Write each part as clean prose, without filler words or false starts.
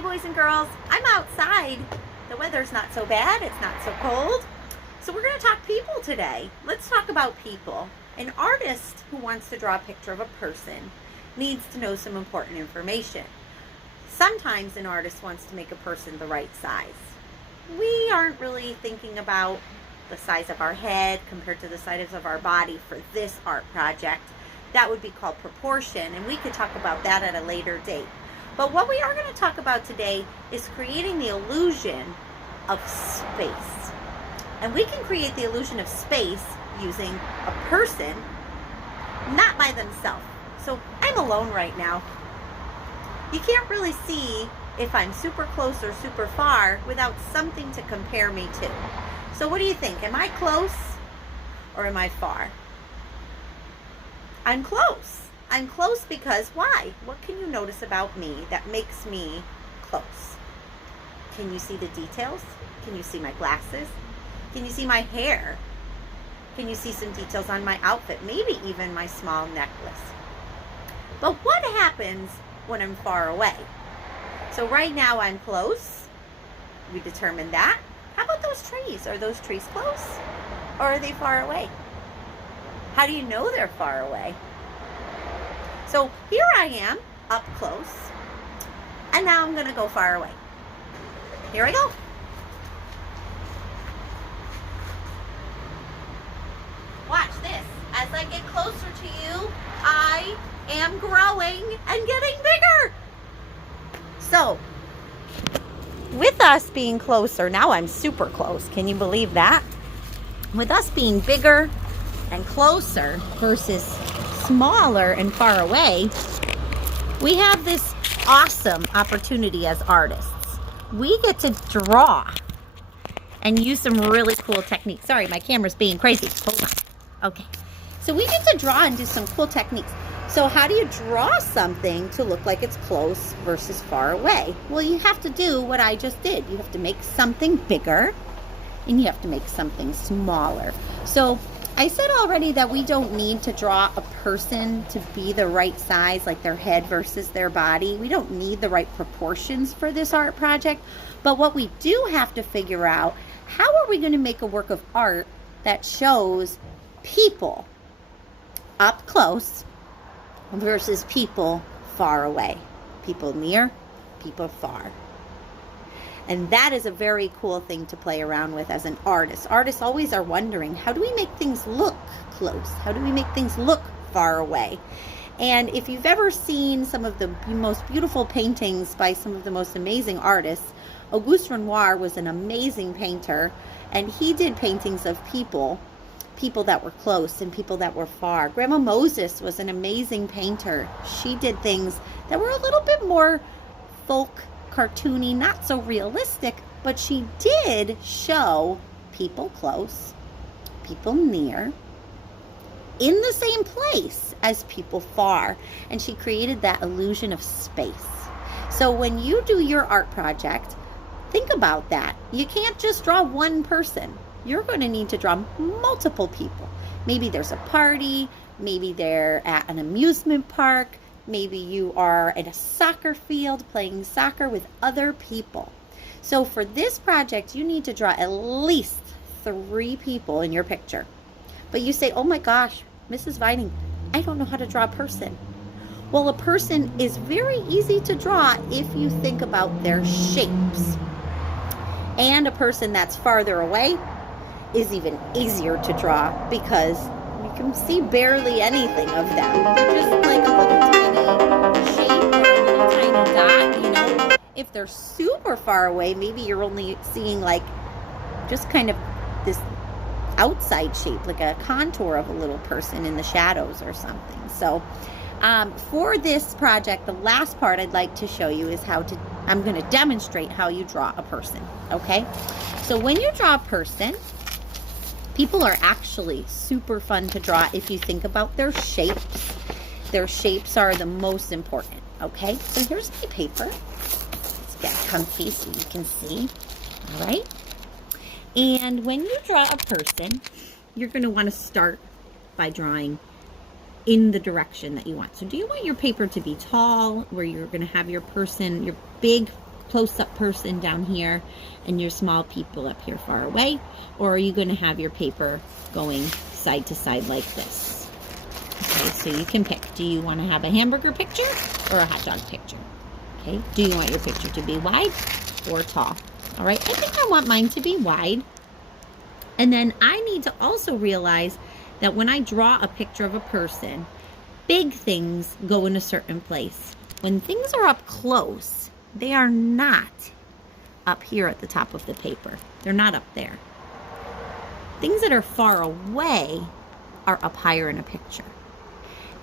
Hi boys and girls, I'm outside. The weather's not so bad, it's not so cold. So we're going to talk people today. Let's talk about people. An artist who wants to draw a picture of a person needs to know some important information. Sometimes an artist wants to make a person the right size. We aren't really thinking about the size of our head compared to the size of our body for this art project. That would be called proportion, and we could talk about that at a later date. But what we are going to talk about today is creating the illusion of space. And we can create the illusion of space using a person, not by themselves. So I'm alone right now. You can't really see if I'm super close or super far without something to compare me to. So what do you think? Am I close or am I far? I'm close. I'm close because why? What can you notice about me that makes me close? Can you see the details? Can you see my glasses? Can you see my hair? Can you see some details on my outfit? Maybe even my small necklace. But what happens when I'm far away? So right now I'm close. We determined that. How about those trees? Are those trees close? Or are they far away? How do you know they're far away? So here I am, up close, and now I'm going to go far away. Here I go. Watch this. As I get closer to you, I am growing and getting bigger. So, with us being closer, now I'm super close. Can you believe that? With us being bigger and closer versus smaller and far away, we have this awesome opportunity as artists. We get to draw and use some really cool techniques. Sorry, my camera's being crazy. Hold on. Okay. So we get to draw and do some cool techniques. So how do you draw something to look like it's close versus far away? Well, you have to do what I just did. You have to make something bigger and you have to make something smaller. So I said already that we don't need to draw a person to be the right size, like their head versus their body. We don't need the right proportions for this art project. But what we do have to figure out, how are we going to make a work of art that shows people up close versus people far away? People near, people far. And that is a very cool thing to play around with as an artist. Artists always are wondering, how do we make things look close? How do we make things look far away? And if you've ever seen some of the most beautiful paintings by some of the most amazing artists, Auguste Renoir was an amazing painter, and he did paintings of people that were close and people that were far. Grandma Moses was an amazing painter. She did things that were a little bit more folk, cartoony, not so realistic, but she did show people close, people near, in the same place as people far, and she created that illusion of space. So when you do your art project, think about that. You can't just draw one person. You're going to need to draw multiple people. Maybe there's a party, maybe they're at an amusement park, maybe you are at a soccer field playing soccer with other people. So for this project, you need to draw at least 3 people in your picture. But you say, oh my gosh, Mrs. Vining, I don't know how to draw a person. Well, a person is very easy to draw if you think about their shapes. And a person that's farther away is even easier to draw because you can see barely anything of them. They're just like a little tiny shape or a little tiny dot, you know. If they're super far away, maybe you're only seeing like just kind of this outside shape, like a contour of a little person in the shadows or something. So for this project, the last part I'd like to show you is I'm going to demonstrate how you draw a person, okay? So when you draw a person, people are actually super fun to draw if you think about their shapes. Their shapes are the most important, okay? So here's my paper. Let's get comfy so you can see, all right? And when you draw a person, you're going to want to start by drawing in the direction that you want. So do you want your paper to be tall, where you're going to have your person, your big close-up person down here and your small people up here far away? Or are you going to have your paper going side to side like this? Okay, so you can pick. Do you want to have a hamburger picture or a hot dog picture? Okay, do you want your picture to be wide or tall? All right, I think I want mine to be wide. And then I need to also realize that when I draw a picture of a person, big things go in a certain place. When things are up close, they are not up here at the top of the paper. They're not up there. Things that are far away are up higher in a picture.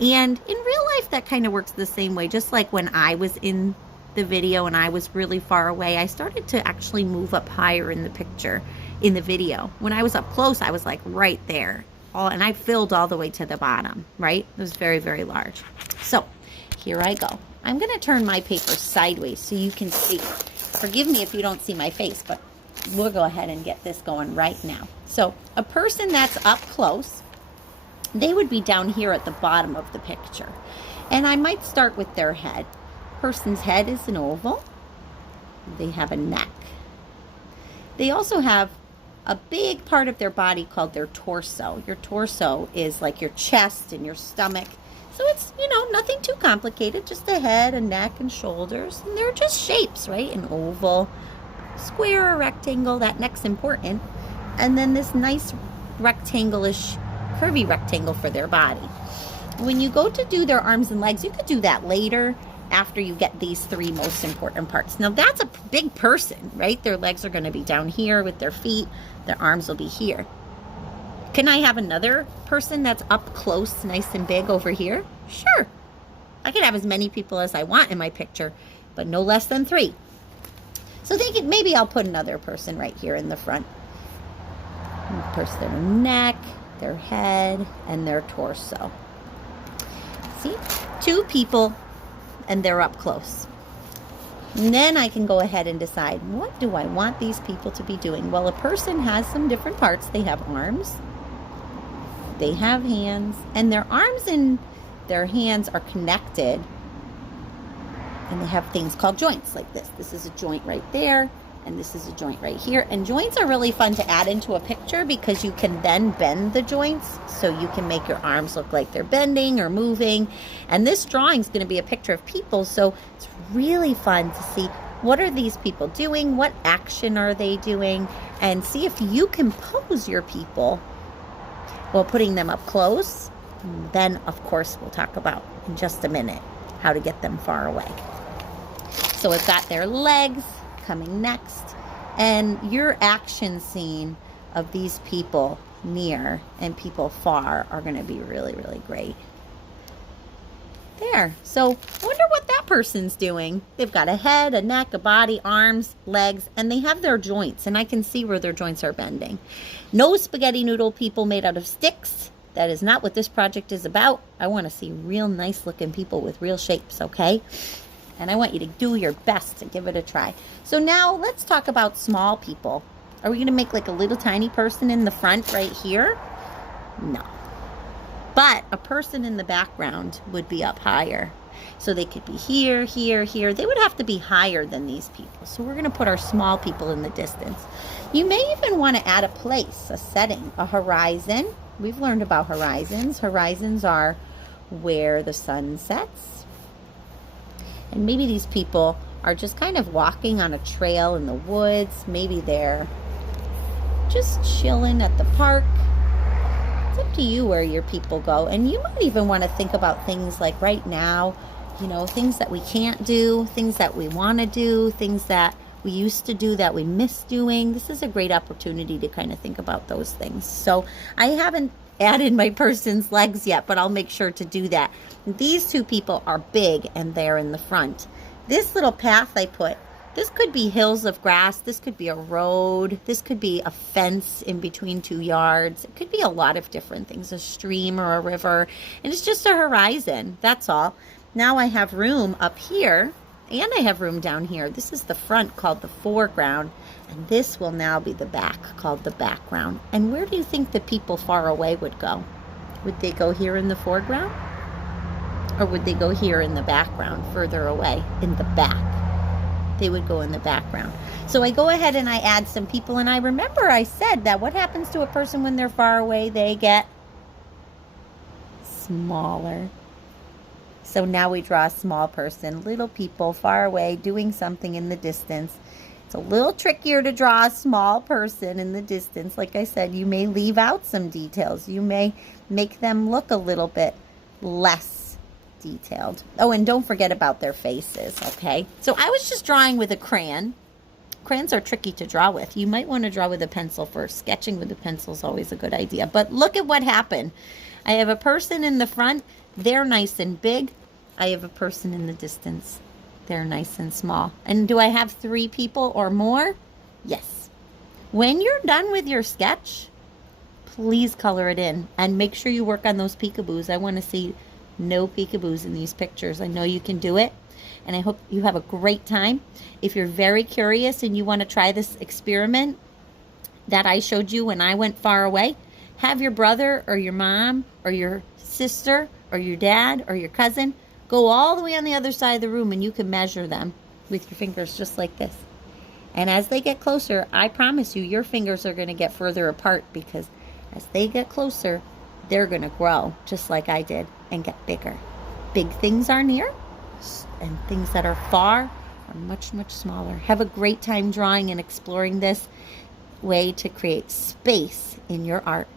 And in real life, that kind of works the same way. Just like when I was in the video and I was really far away, I started to actually move up higher in the picture, in the video. When I was up close, I was like right there. And I filled all the way to the bottom, right? It was very, very large. So here I go. I'm going to turn my paper sideways so you can see. Forgive me if you don't see my face, but we'll go ahead and get this going right now. So a person that's up close, they would be down here at the bottom of the picture. And I might start with their head. Person's head is an oval. They have a neck. They also have a big part of their body called their torso. Your torso is like your chest and your stomach. So it's, nothing too complicated. Just a head, a neck, and shoulders. And they're just shapes, right? An oval, square, or rectangle. That neck's important. And then this nice rectangle-ish, curvy rectangle for their body. When you go to do their arms and legs, you could do that later after you get these three most important parts. Now that's a big person, right? Their legs are going to be down here with their feet. Their arms will be here. Can I have another person that's up close, nice and big over here? Sure. I can have as many people as I want in my picture, but no less than 3. So maybe I'll put another person right here in the front. First their neck, their head, and their torso. See? 2 people, and they're up close. And then I can go ahead and decide, what do I want these people to be doing? Well, a person has some different parts. They have arms, they have hands, and their arms and their hands are connected. And they have things called joints like this. This is a joint right there, and this is a joint right here. And joints are really fun to add into a picture because you can then bend the joints, so you can make your arms look like they're bending or moving. And this drawing is going to be a picture of people, so it's really fun to see what are these people doing, what action are they doing, and see if you can pose your people while putting them up close. Then, of course, we'll talk about in just a minute how to get them far away. So we've got their legs coming next, and your action scene of these people near and people far are going to be really, really great. There. So I wonder what that person's doing. They've got a head, a neck, a body, arms, legs, and they have their joints, and I can see where their joints are bending. No spaghetti noodle people made out of sticks. That is not what this project is about. I want to see real nice looking people with real shapes, okay? And I want you to do your best to give it a try. So now let's talk about small people. Are we going to make like a little tiny person in the front right here? No. But a person in the background would be up higher. So they could be here, here, here. They would have to be higher than these people. So we're going to put our small people in the distance. You may even want to add a place, a setting, a horizon. We've learned about horizons. Horizons are where the sun sets. And maybe these people are just kind of walking on a trail in the woods. Maybe they're just chilling at the park. It's up to you where your people go. And you might even want to think about things like right now, things that we can't do, things that we want to do, things that we used to do that we miss doing. This is a great opportunity to kind of think about those things. So I haven't added my person's legs yet, but I'll make sure to do that. These 2 people are big and they're in the front. This little path I put, this could be hills of grass, this could be a road, this could be a fence in between 2 yards. It could be a lot of different things, a stream or a river, and it's just a horizon, that's all. Now I have room up here, and I have room down here. This is the front called the foreground, and this will now be the back called the background. And where do you think the people far away would go? Would they go here in the foreground? Or would they go here in the background, further away, in the back? they would go in the background. So I go ahead and I add some people, and I remember I said that what happens to a person when they're far away, they get smaller. So now we draw a small person, little people far away doing something in the distance. It's a little trickier to draw a small person in the distance. Like I said, you may leave out some details. You may make them look a little bit less detailed. Oh, and don't forget about their faces, okay? So I was just drawing with a crayon. Crayons are tricky to draw with. You might want to draw with a pencil first. Sketching with a pencil is always a good idea. But look at what happened. I have a person in the front. They're nice and big. I have a person in the distance. They're nice and small. And do I have 3 people or more? Yes. When you're done with your sketch, please color it in and make sure you work on those peekaboos. I want to see no peekaboos in these pictures. I know you can do it, and I hope you have a great time. If you're very curious and you want to try this experiment that I showed you when I went far away, have your brother or your mom or your sister or your dad or your cousin go all the way on the other side of the room, and you can measure them with your fingers just like this. And as they get closer, I promise you, your fingers are going to get further apart, because as they get closer, they're going to grow just like I did and get bigger. Big things are near, and things that are far are much, much smaller. Have a great time drawing and exploring this way to create space in your art.